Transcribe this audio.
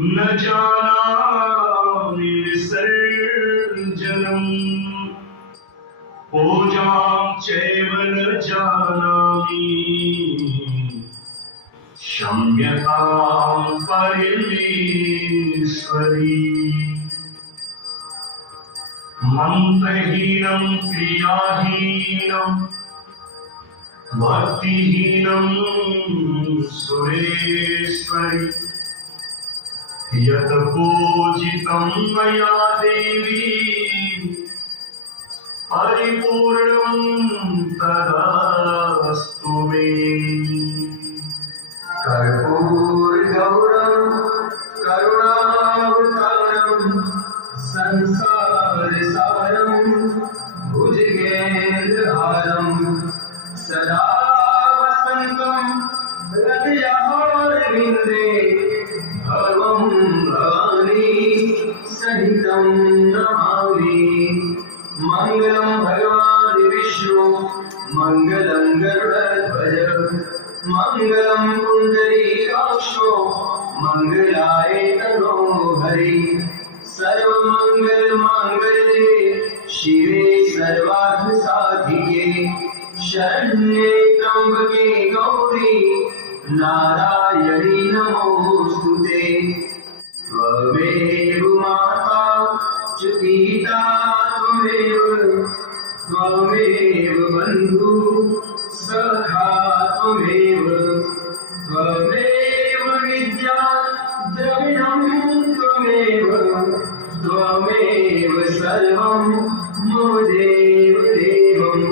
न जानामि विसर्जनम् पूजां चैव न जानामि क्षम्यतां परमेश्वरी मन्त्रहीनं क्रियाहीनं भक्तिहीनं सुरेश्वरी यत् पूजितं मया देवी परिपूर्णं तदस्तु मे। कर्पूरगौरं करुणावतारं संसारसारं भुजगेन्द्रहारं सदा वसन्तं हृदयारविन्दे भवं भवानी सहितं नमामि। मंगलम भगवान विष्णु मंगलम गरुड़ध्वज मंगलम पुंडरीकाक्षो मंगलाय तनो हरि सर्वमंगल मांगल्ये शिवे सर्वार्थ साधिके शरण्ये त्र्यंबके गौरी नारायणी नमोस्तुते। त्वमेव माता च पिता त्वमेव बन्धु सखा त्वमेव